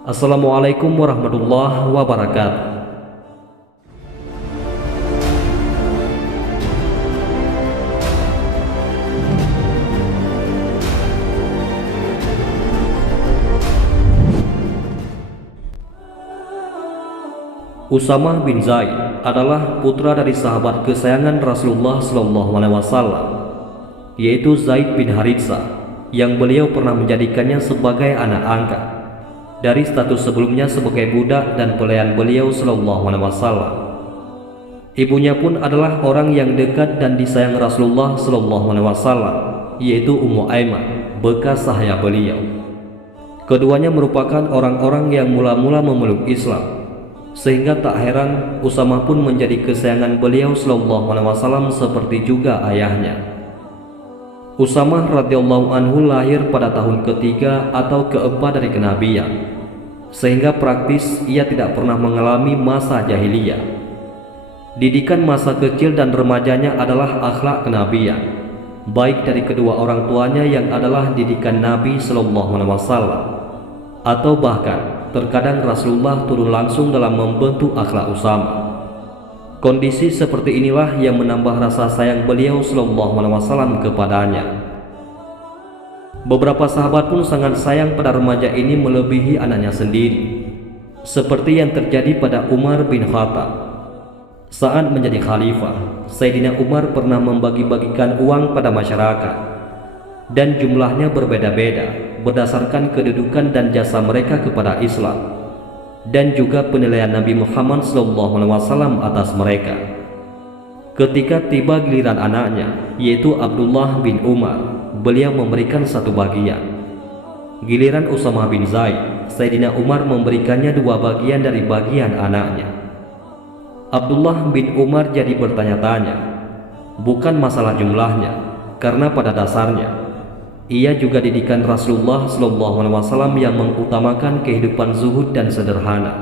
Assalamualaikum warahmatullahi wabarakatuh. Usamah bin Zaid adalah putra dari sahabat kesayangan Rasulullah SAW, yaitu Zaid bin Haritsah, yang beliau pernah menjadikannya sebagai anak angkat dari status sebelumnya sebagai budak dan pelayan beliau SAW. Ibunya pun adalah orang yang dekat dan disayang Rasulullah SAW, yaitu Ummu Aiman, bekas sahaya beliau. Keduanya merupakan orang-orang yang mula-mula memeluk Islam, sehingga tak heran Usamah pun menjadi kesayangan beliau SAW seperti juga ayahnya. Usamah radhiyallahu anhu lahir pada tahun ketiga atau keempat dari kenabian, sehingga praktis ia tidak pernah mengalami masa jahiliyah. Didikan masa kecil dan remajanya adalah akhlak kenabian, baik dari kedua orang tuanya yang adalah didikan Nabi SAW, atau bahkan terkadang Rasulullah turun langsung dalam membentuk akhlak Usamah. Kondisi seperti inilah yang menambah rasa sayang beliau SAW kepadanya. Beberapa sahabat pun sangat sayang pada remaja ini melebihi anaknya sendiri, seperti yang terjadi pada Umar bin Khattab. Saat menjadi khalifah, Sayyidina Umar pernah membagi-bagikan uang pada masyarakat, dan jumlahnya berbeda-beda berdasarkan kedudukan dan jasa mereka kepada Islam, dan juga penilaian Nabi Muhammad SAW atas mereka. Ketika tiba giliran anaknya, yaitu Abdullah bin Umar, beliau memberikan satu bagian. Giliran Usamah bin Zaid, Sayyidina Umar memberikannya dua bagian dari bagian anaknya. Abdullah bin Umar jadi bertanya-tanya, bukan masalah jumlahnya, karena pada dasarnya ia juga didikan Rasulullah SAW yang mengutamakan kehidupan zuhud dan sederhana,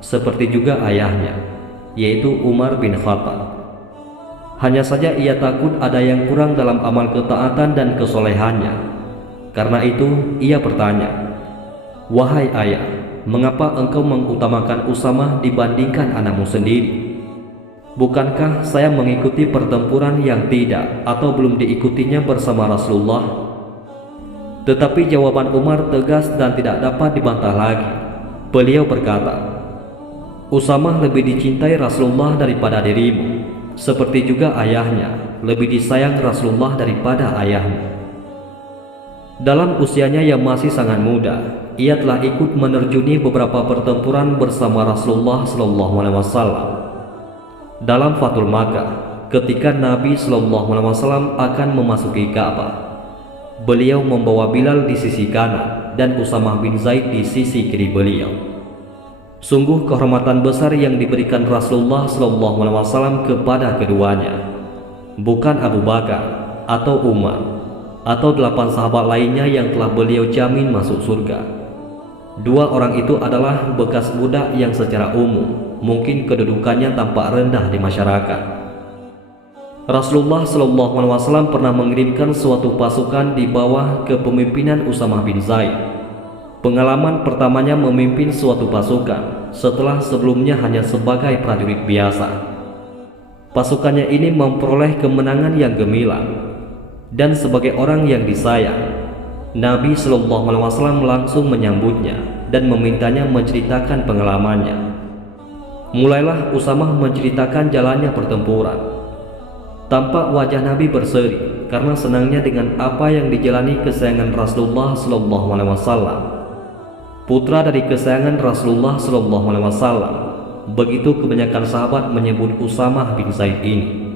seperti juga ayahnya, yaitu Umar bin Khattab. Hanya saja ia takut ada yang kurang dalam amal ketaatan dan kesolehannya. Karena itu ia bertanya, "Wahai ayah, mengapa engkau mengutamakan Usamah dibandingkan anakmu sendiri? Bukankah saya mengikuti pertempuran yang tidak atau belum diikutinya bersama Rasulullah?" Tetapi jawaban Umar tegas dan tidak dapat dibantah lagi. Beliau berkata, "Usamah lebih dicintai Rasulullah daripada dirimu, seperti juga ayahnya lebih disayang Rasulullah daripada ayahmu." Dalam usianya yang masih sangat muda, ia telah ikut menerjuni beberapa pertempuran bersama Rasulullah SAW. Dalam Fathul Makkah, ketika Nabi SAW akan memasuki Ka'bah, beliau membawa Bilal di sisi kanan dan Usamah bin Zaid di sisi kiri beliau. Sungguh kehormatan besar yang diberikan Rasulullah SAW kepada keduanya. Bukan Abu Bakar atau Umar atau 8 sahabat lainnya yang telah beliau jamin masuk surga. Dua orang itu adalah bekas budak yang secara umum mungkin kedudukannya tampak rendah di masyarakat. Rasulullah SAW pernah mengirimkan suatu pasukan di bawah kepemimpinan Usamah bin Zaid. Pengalaman pertamanya memimpin suatu pasukan setelah sebelumnya hanya sebagai prajurit biasa. Pasukannya ini memperoleh kemenangan yang gemilang, dan sebagai orang yang disayang, Nabi SAW langsung menyambutnya dan memintanya menceritakan pengalamannya. Mulailah Usamah menceritakan jalannya pertempuran. Tampak wajah Nabi berseri karena senangnya dengan apa yang dijalani kesayangan Rasulullah SAW. Putra dari kesayangan Rasulullah SAW, begitu kebanyakan sahabat menyebut Usamah bin Zaid ini.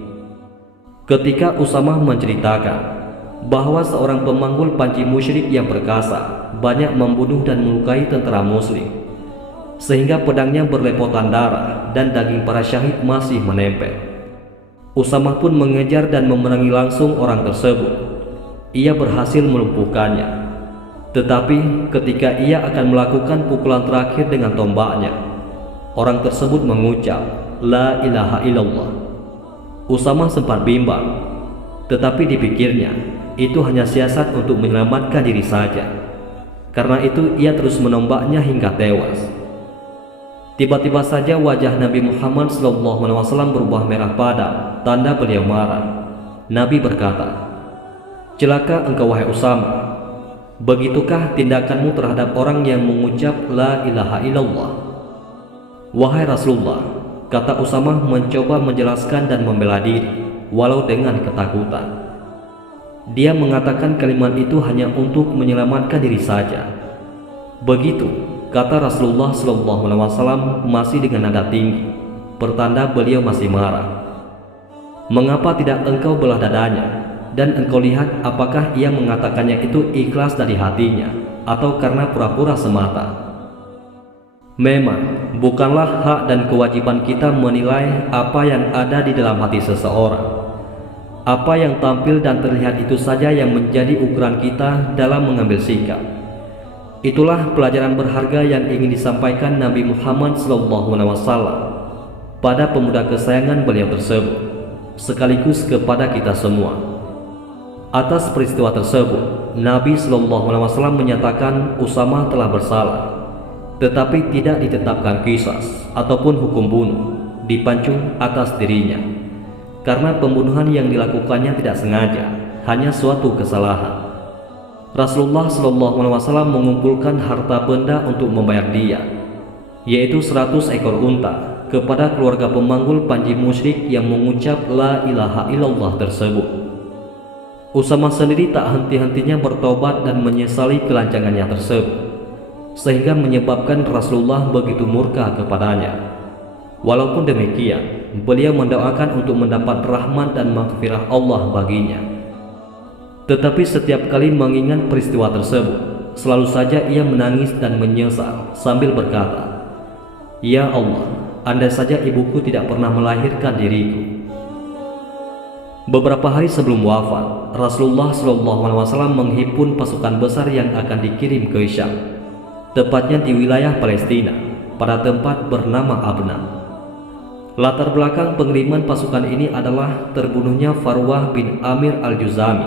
Ketika Usamah menceritakan bahwa seorang pemanggul panci musyrik yang perkasa banyak membunuh dan melukai tentara muslim, sehingga pedangnya berlepotan darah dan daging para syahid masih menempel, Usamah pun mengejar dan memerangi langsung orang tersebut. Ia berhasil melumpuhkannya. Tetapi ketika ia akan melakukan pukulan terakhir dengan tombaknya, orang tersebut mengucap, "La ilaha illallah." Usamah sempat bimbang, tetapi dipikirnya itu hanya siasat untuk menyelamatkan diri saja. Karena itu ia terus menombaknya hingga tewas. Tiba-tiba saja wajah Nabi Muhammad SAW berubah merah padam, tanda beliau marah. Nabi berkata, "Celaka engkau wahai Usama. Begitukah tindakanmu terhadap orang yang mengucap la ilaha illallah?" "Wahai Rasulullah," kata Usama mencoba menjelaskan dan membela diri, walau dengan ketakutan. Dia mengatakan kalimat itu hanya untuk menyelamatkan diri saja. "Begitu," kata Rasulullah SAW masih dengan nada tinggi, pertanda beliau masih marah. "Mengapa tidak engkau belah dadanya? Dan engkau lihat apakah ia mengatakannya itu ikhlas dari hatinya atau karena pura-pura semata?" Memang bukanlah hak dan kewajiban kita menilai apa yang ada di dalam hati seseorang. Apa yang tampil dan terlihat itu saja yang menjadi ukuran kita dalam mengambil sikap. Itulah pelajaran berharga yang ingin disampaikan Nabi Muhammad SAW pada pemuda kesayangan beliau tersebut, sekaligus kepada kita semua. Atas peristiwa tersebut, Nabi SAW menyatakan Usama telah bersalah, tetapi tidak ditetapkan qisas ataupun hukum bunuh dipancung atas dirinya, karena pembunuhan yang dilakukannya tidak sengaja, hanya suatu kesalahan. Rasulullah SAW mengumpulkan harta benda untuk membayar dia, yaitu 100 ekor unta, kepada keluarga pemanggul panji musyrik yang mengucap la ilaha illallah tersebut. Usama sendiri tak henti-hentinya bertobat dan menyesali kelancangannya tersebut, sehingga menyebabkan Rasulullah begitu murka kepadanya. Walaupun demikian, beliau mendoakan untuk mendapat rahmat dan maghfirah Allah baginya. Tetapi setiap kali mengingat peristiwa tersebut, selalu saja ia menangis dan menyesal sambil berkata, "Ya Allah, andai saja ibuku tidak pernah melahirkan diriku." Beberapa hari sebelum wafat, Rasulullah SAW menghimpun pasukan besar yang akan dikirim ke Syam, tepatnya di wilayah Palestina, pada tempat bernama Abna. Latar belakang pengiriman pasukan ini adalah terbunuhnya Farwah bin Amir al-Juzami,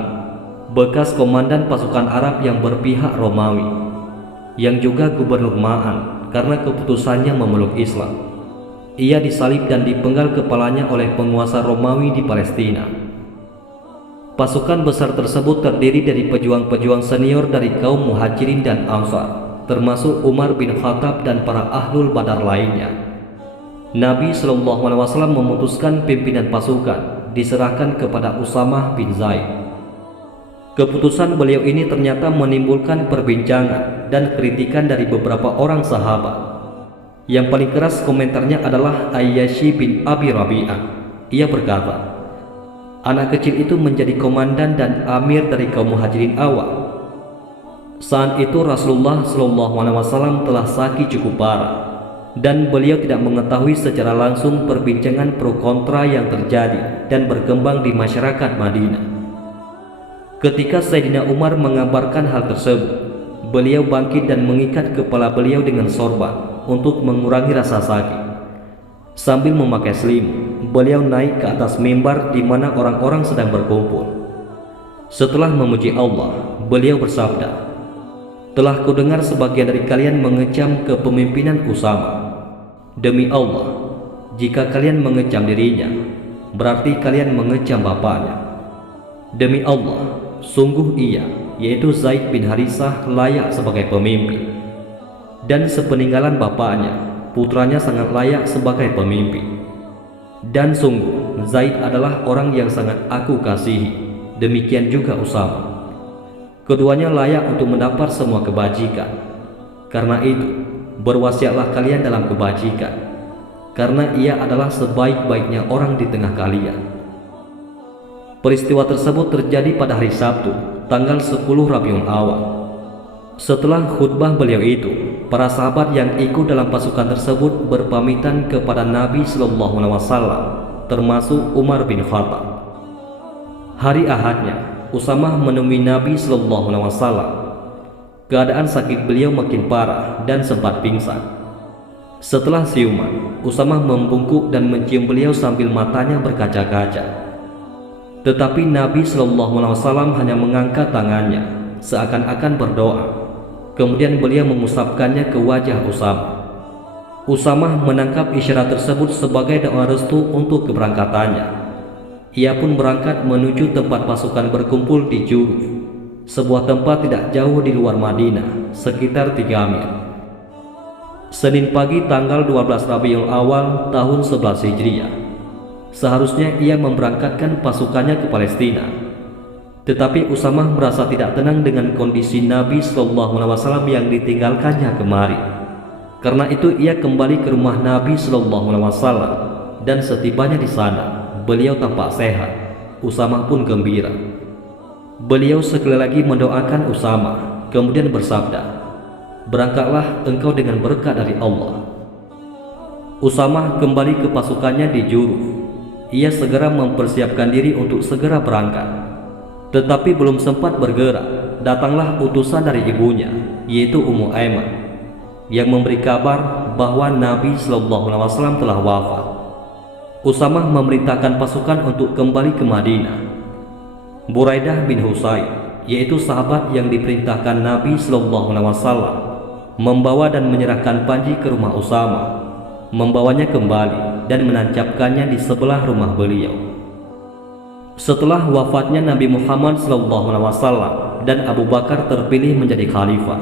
bekas komandan pasukan Arab yang berpihak Romawi, yang juga gubernur Ma'an karena keputusannya memeluk Islam. Ia disalib dan dipenggal kepalanya oleh penguasa Romawi di Palestina. Pasukan besar tersebut terdiri dari pejuang-pejuang senior dari kaum Muhajirin dan Ansar, termasuk Umar bin Khattab dan para ahlul badar lainnya. Nabi SAW memutuskan pimpinan pasukan diserahkan kepada Usamah bin Zaid. Keputusan beliau ini ternyata menimbulkan perbincangan dan kritikan dari beberapa orang sahabat. Yang paling keras komentarnya adalah Ayyashi bin Abi Rabi'ah. Ia berkata, "Anak kecil itu menjadi komandan dan amir dari kaum Muhajirin awal." Saat itu Rasulullah SAW telah sakit cukup parah, dan beliau tidak mengetahui secara langsung perbincangan pro kontra yang terjadi dan berkembang di masyarakat Madinah. Ketika Sayyidina Umar mengabarkan hal tersebut, beliau bangkit dan mengikat kepala beliau dengan sorban untuk mengurangi rasa sakit. Sambil memakai selimut, beliau naik ke atas mimbar di mana orang-orang sedang berkumpul. Setelah memuji Allah, beliau bersabda, "Telah kudengar sebagian dari kalian mengecam kepemimpinan Usama. Demi Allah, jika kalian mengecam dirinya, berarti kalian mengecam bapaknya. Demi Allah, sungguh ia, yaitu Zaid bin Harisah, layak sebagai pemimpin. Dan sepeninggalan bapaknya, putranya sangat layak sebagai pemimpin. Dan sungguh, Zaid adalah orang yang sangat aku kasihi. Demikian juga Usama. Keduanya layak untuk mendapat semua kebajikan. Karena itu, berwasiatlah kalian dalam kebajikan, karena ia adalah sebaik-baiknya orang di tengah kalian." Peristiwa tersebut terjadi pada hari Sabtu, tanggal 10 Rabiul Awal. Setelah khutbah beliau itu, para sahabat yang ikut dalam pasukan tersebut berpamitan kepada Nabi SAW, termasuk Umar bin Khattab. Hari Ahadnya, Usamah menemui Nabi SAW. Keadaan sakit beliau makin parah dan sempat pingsan. Setelah siuman, Usamah membungkuk dan mencium beliau sambil matanya berkaca-kaca. Tetapi Nabi SAW hanya mengangkat tangannya, seakan-akan berdoa. Kemudian beliau mengusapkannya ke wajah Usamah. Usamah menangkap isyarat tersebut sebagai doa restu untuk keberangkatannya. Ia pun berangkat menuju tempat pasukan berkumpul di Juruf, sebuah tempat tidak jauh di luar Madinah, sekitar 3 mil. Senin pagi tanggal 12 Rabiul Awal tahun 11 Hijriah. Seharusnya ia memberangkatkan pasukannya ke Palestina. Tetapi Usamah merasa tidak tenang dengan kondisi Nabi SAW yang ditinggalkannya kemari. Karena itu ia kembali ke rumah Nabi SAW, dan setibanya di sana, beliau tampak sehat. Usamah pun gembira. Beliau sekali lagi mendoakan Usamah, kemudian bersabda, "Berangkatlah engkau dengan berkat dari Allah." Usamah kembali ke pasukannya di Juruf. Ia segera mempersiapkan diri untuk segera berangkat. Tetapi belum sempat bergerak, datanglah utusan dari ibunya, yaitu Ummu Aiman, yang memberi kabar bahwa Nabi SAW telah wafat. Usamah memerintahkan pasukan untuk kembali ke Madinah. Buraidah bin Husayn, yaitu sahabat yang diperintahkan Nabi SAW, membawa dan menyerahkan panji ke rumah Usamah, membawanya kembali dan menancapkannya di sebelah rumah beliau. Setelah wafatnya Nabi Muhammad SAW dan Abu Bakar terpilih menjadi khalifah,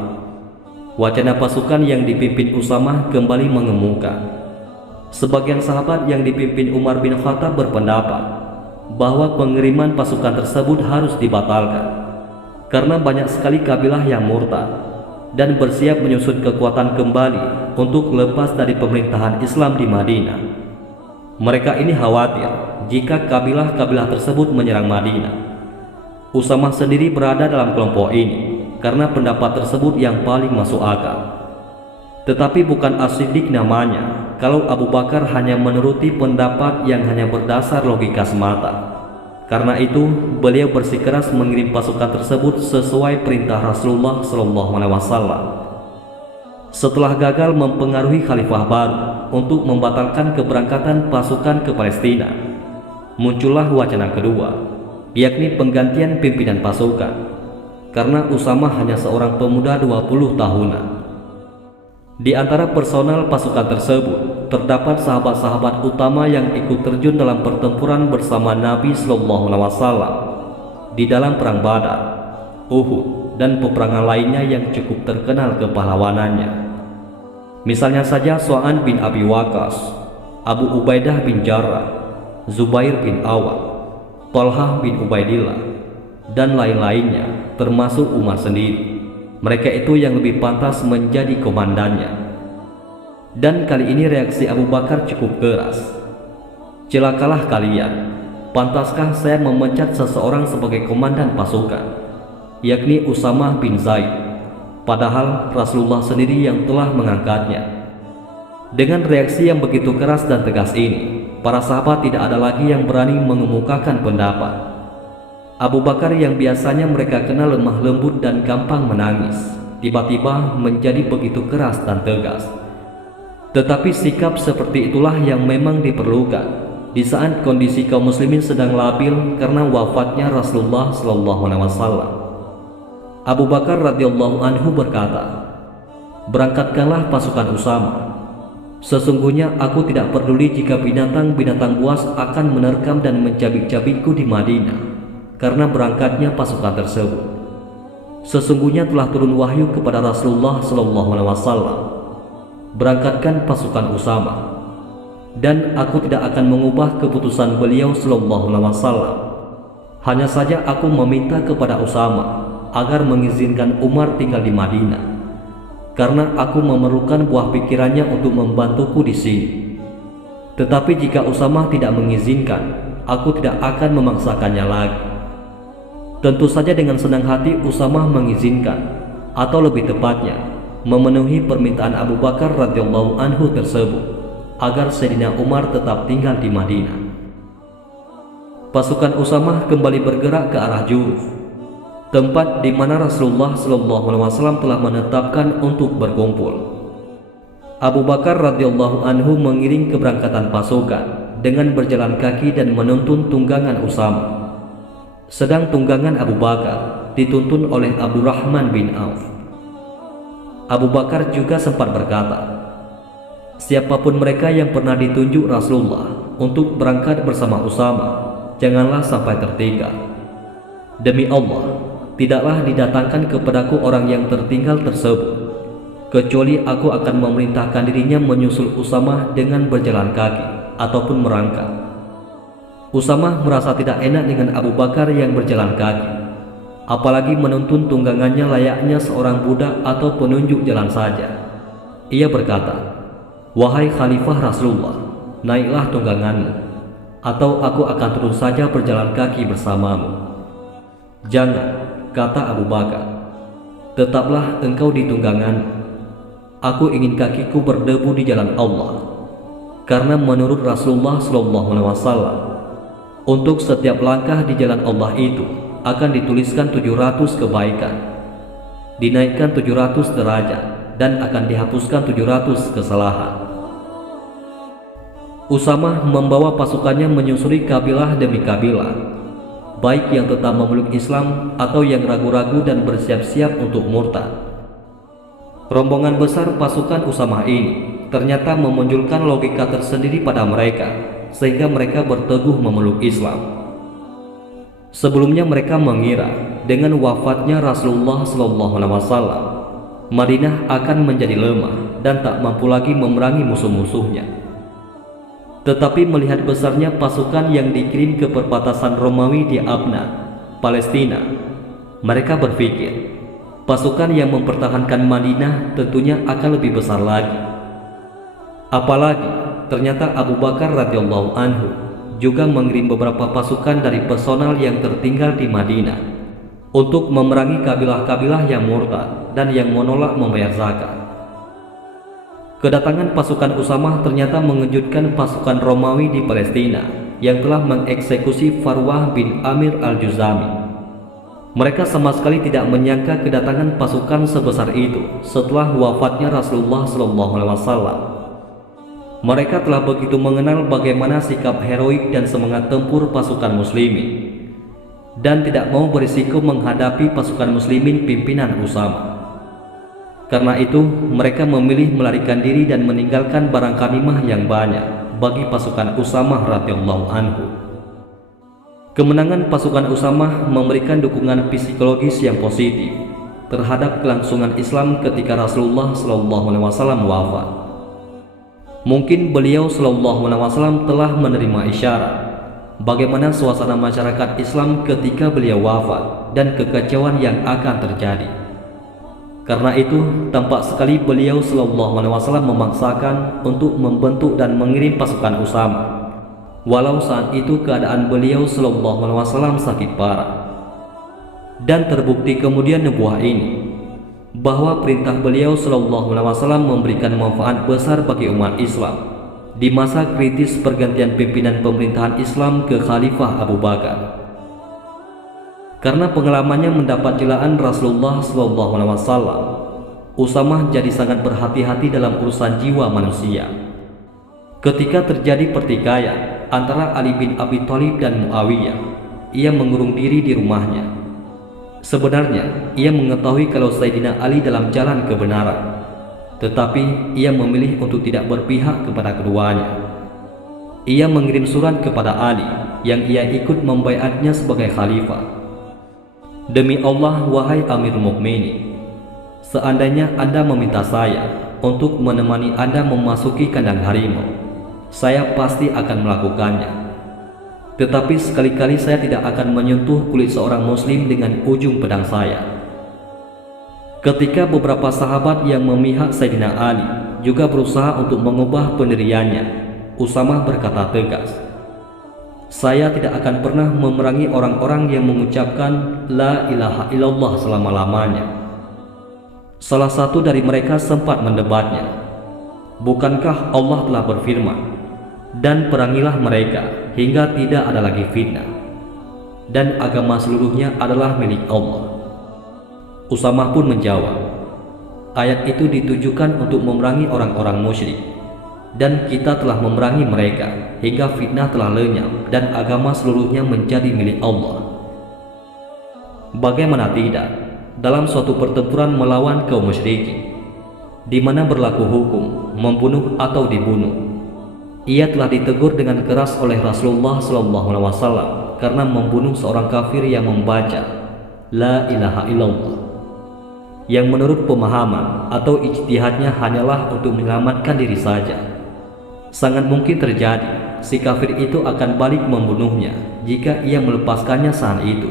wacana pasukan yang dipimpin Usamah kembali mengemuka. Sebagian sahabat yang dipimpin Umar bin Khattab berpendapat bahwa pengiriman pasukan tersebut harus dibatalkan karena banyak sekali kabilah yang murtad dan bersiap menyusun kekuatan kembali untuk lepas dari pemerintahan Islam di Madinah. Mereka ini khawatir jika kabilah-kabilah tersebut menyerang Madinah. Usamah sendiri berada dalam kelompok ini karena pendapat tersebut yang paling masuk akal. Tetapi bukan As-Siddiq namanya kalau Abu Bakar hanya menuruti pendapat yang hanya berdasar logika semata. Karena itu beliau bersikeras mengirim pasukan tersebut sesuai perintah Rasulullah SAW. Setelah gagal mempengaruhi khalifah baru untuk membatalkan keberangkatan pasukan ke Palestina, muncullah wacana kedua, yakni penggantian pimpinan pasukan. Karena Usamah hanya seorang pemuda 20 tahunan. Di antara personal pasukan tersebut terdapat sahabat-sahabat utama yang ikut terjun dalam pertempuran bersama Nabi SAW di dalam perang Badar, Uhud, dan peperangan lainnya yang cukup terkenal kepahlawanannya. Misalnya saja Sa'ad bin Abi Waqqas, Abu Ubaidah bin Jarrah, Zubair bin Awam, Talhah bin Ubaidillah, dan lain-lainnya, termasuk Umar sendiri. Mereka itu yang lebih pantas menjadi komandannya. Dan kali ini reaksi Abu Bakar cukup keras. "Celakalah kalian, pantaskah saya memecat seseorang sebagai komandan pasukan, yakni Usamah bin Zaid, padahal Rasulullah sendiri yang telah mengangkatnya?" Dengan reaksi yang begitu keras dan tegas ini, para sahabat tidak ada lagi yang berani mengemukakan pendapat. Abu Bakar yang biasanya mereka kenal lemah lembut dan gampang menangis, tiba-tiba menjadi begitu keras dan tegas. Tetapi sikap seperti itulah yang memang diperlukan di saat kondisi kaum muslimin sedang labil karena wafatnya Rasulullah SAW. Abu Bakar radhiyallahu anhu berkata, "Berangkatkanlah pasukan Usamah. Sesungguhnya aku tidak peduli jika binatang-binatang buas akan menerkam dan mencabik-cabikku di Madinah karena berangkatnya pasukan tersebut. Sesungguhnya telah turun wahyu kepada Rasulullah SAW. Berangkatkan pasukan Usamah, dan aku tidak akan mengubah keputusan beliau SAW. Hanya saja aku meminta kepada Usamah agar mengizinkan Umar tinggal di Madinah, karena aku memerlukan buah pikirannya untuk membantuku di sini. Tetapi jika Usamah tidak mengizinkan, aku tidak akan memaksakannya lagi." Tentu saja dengan senang hati Usamah mengizinkan, atau lebih tepatnya memenuhi permintaan Abu Bakar radhiyallahu anhu tersebut agar Sayyidina Umar tetap tinggal di Madinah. Pasukan Usamah kembali bergerak ke arah Juruf, tempat di mana Rasulullah SAW telah menetapkan untuk berkumpul. Abu Bakar radhiyallahu anhu mengiring keberangkatan pasukan dengan berjalan kaki dan menuntun tunggangan Usamah, sedang tunggangan Abu Bakar dituntun oleh Abdurrahman bin Auf. Abu Bakar juga sempat berkata, "Siapapun mereka yang pernah ditunjuk Rasulullah untuk berangkat bersama Usama, janganlah sampai tertinggal. Demi Allah, tidaklah didatangkan kepadaku orang yang tertinggal tersebut, kecuali aku akan memerintahkan dirinya menyusul Usamah dengan berjalan kaki ataupun merangkak." Usamah merasa tidak enak dengan Abu Bakar yang berjalan kaki, apalagi menuntun tunggangannya layaknya seorang budak atau penunjuk jalan saja. Ia berkata, "Wahai Khalifah Rasulullah, naiklah tungganganmu, atau aku akan terus saja berjalan kaki bersamamu." "Jangan," kata Abu Bakar, "tetaplah engkau di tungganganmu. Aku ingin kakiku berdebu di jalan Allah, karena menurut Rasulullah SAW, untuk setiap langkah di jalan Allah itu akan dituliskan 700 kebaikan, dinaikkan 700 derajat, dan akan dihapuskan 700 kesalahan." Usamah membawa pasukannya menyusuri kabilah demi kabilah, baik yang tetap memeluk Islam atau yang ragu-ragu dan bersiap-siap untuk murtad. Rombongan besar pasukan Usamah ini ternyata memunculkan logika tersendiri pada mereka, sehingga mereka berteguh memeluk Islam. Sebelumnya mereka mengira dengan wafatnya Rasulullah SAW, Madinah akan menjadi lemah dan tak mampu lagi memerangi musuh-musuhnya. Tetapi melihat besarnya pasukan yang dikirim ke perbatasan Romawi di Abna, Palestina, mereka berpikir pasukan yang mempertahankan Madinah tentunya akan lebih besar lagi. Apalagi ternyata Abu Bakar radhiyallahu anhu juga mengirim beberapa pasukan dari personal yang tertinggal di Madinah untuk memerangi kabilah-kabilah yang murtad dan yang menolak membayar zakat. Kedatangan pasukan Usamah ternyata mengejutkan pasukan Romawi di Palestina yang telah mengeksekusi Farwah bin Amir al-Juzami. Mereka sama sekali tidak menyangka kedatangan pasukan sebesar itu setelah wafatnya Rasulullah SAW. Mereka telah begitu mengenal bagaimana sikap heroik dan semangat tempur pasukan muslimin, dan tidak mau berisiko menghadapi pasukan muslimin pimpinan Usamah. Karena itu mereka memilih melarikan diri dan meninggalkan barang ghanimah yang banyak bagi pasukan Usamah radhiyallahu anhu. Kemenangan pasukan Usamah memberikan dukungan psikologis yang positif terhadap kelangsungan Islam ketika Rasulullah SAW wafat. Mungkin beliau SAW telah menerima isyarat bagaimana suasana masyarakat Islam ketika beliau wafat dan kekacauan yang akan terjadi. Karena itu tampak sekali beliau SAW memaksakan untuk membentuk dan mengirim pasukan Usamah, walau saat itu keadaan beliau SAW sakit parah. Dan terbukti kemudian nubuah ini, bahwa perintah beliau SAW memberikan manfaat besar bagi umat Islam di masa kritis pergantian pimpinan pemerintahan Islam ke Khalifah Abu Bakar. Karena pengalamannya mendapat celaan Rasulullah SAW, Usamah jadi sangat berhati-hati dalam urusan jiwa manusia. Ketika terjadi pertikaian antara Ali bin Abi Thalib dan Muawiyah, ia mengurung diri di rumahnya. Sebenarnya ia mengetahui kalau Sayyidina Ali dalam jalan kebenaran, tetapi ia memilih untuk tidak berpihak kepada keduanya. Ia mengirim surat kepada Ali yang ia ikut membaiatnya sebagai khalifah. "Demi Allah, wahai Amirul Mukminin, seandainya Anda meminta saya untuk menemani Anda memasuki kandang harimau, saya pasti akan melakukannya. Tetapi sekali-kali saya tidak akan menyentuh kulit seorang muslim dengan ujung pedang saya." Ketika beberapa sahabat yang memihak Sayyidina Ali juga berusaha untuk mengubah pendiriannya, Usamah berkata tegas, "Saya tidak akan pernah memerangi orang-orang yang mengucapkan La ilaha illallah selama-lamanya." Salah satu dari mereka sempat mendebatnya, "Bukankah Allah telah berfirman, dan perangilah mereka hingga tidak ada lagi fitnah, dan agama seluruhnya adalah milik Allah?" Usamah pun menjawab, "Ayat itu ditujukan untuk memerangi orang-orang musyrik, dan kita telah memerangi mereka hingga fitnah telah lenyap dan agama seluruhnya menjadi milik Allah." Bagaimana tidak, dalam suatu pertempuran melawan kaum musyrikin, di mana berlaku hukum membunuh atau dibunuh. Ia telah ditegur dengan keras oleh Rasulullah SAW karena membunuh seorang kafir yang membaca La ilaha illallah, yang menurut pemahaman atau ijtihadnya hanyalah untuk menyelamatkan diri saja. Sangat mungkin terjadi si kafir itu akan balik membunuhnya jika ia melepaskannya saat itu,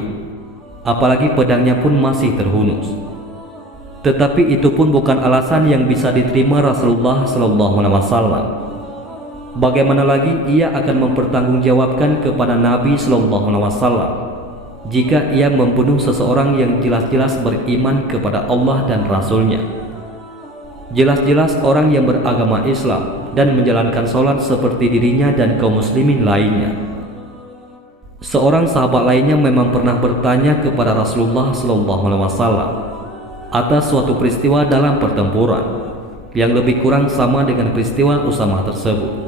apalagi pedangnya pun masih terhunus. Tetapi itu pun bukan alasan yang bisa diterima Rasulullah SAW. Bagaimana lagi ia akan mempertanggungjawabkan kepada Nabi SAW jika ia membunuh seseorang yang jelas-jelas beriman kepada Allah dan Rasul-Nya. Jelas-jelas orang yang beragama Islam dan menjalankan sholat seperti dirinya dan kaum muslimin lainnya. Seorang sahabat lainnya memang pernah bertanya kepada Rasulullah SAW atas suatu peristiwa dalam pertempuran yang lebih kurang sama dengan peristiwa Usamah tersebut.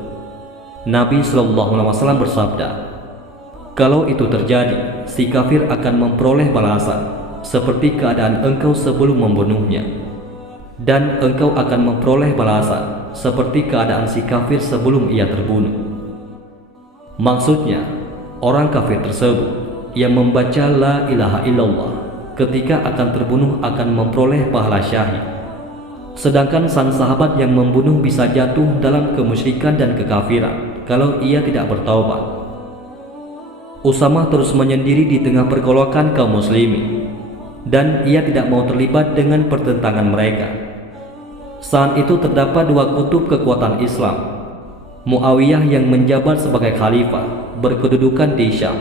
Nabi SAW bersabda, "Kalau itu terjadi, si kafir akan memperoleh balasan seperti keadaan engkau sebelum membunuhnya, dan engkau akan memperoleh balasan seperti keadaan si kafir sebelum ia terbunuh." Maksudnya, orang kafir tersebut yang membaca La ilaha illallah ketika akan terbunuh akan memperoleh pahala syahid, sedangkan sang sahabat yang membunuh bisa jatuh dalam kemusyrikan dan kekafiran kalau ia tidak bertaubat. Usamah terus menyendiri di tengah pergolakan kaum muslimin, dan ia tidak mau terlibat dengan pertentangan mereka. Saat itu terdapat dua kutub kekuatan Islam, Muawiyah yang menjabat sebagai khalifah berkedudukan di Syam,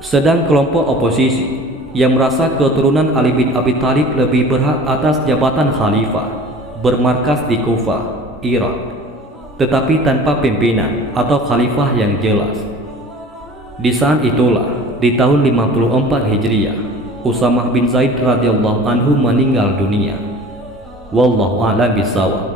sedang kelompok oposisi yang merasa keturunan Ali bin Abi Thalib lebih berhak atas jabatan khalifah bermarkas di Kufah, Irak, tetapi tanpa pimpinan atau khalifah yang jelas. Di saat itulah, di tahun 54 Hijriah, Usamah bin Zaid radhiyallahu anhu meninggal dunia. Wallahu a'lam bishawab.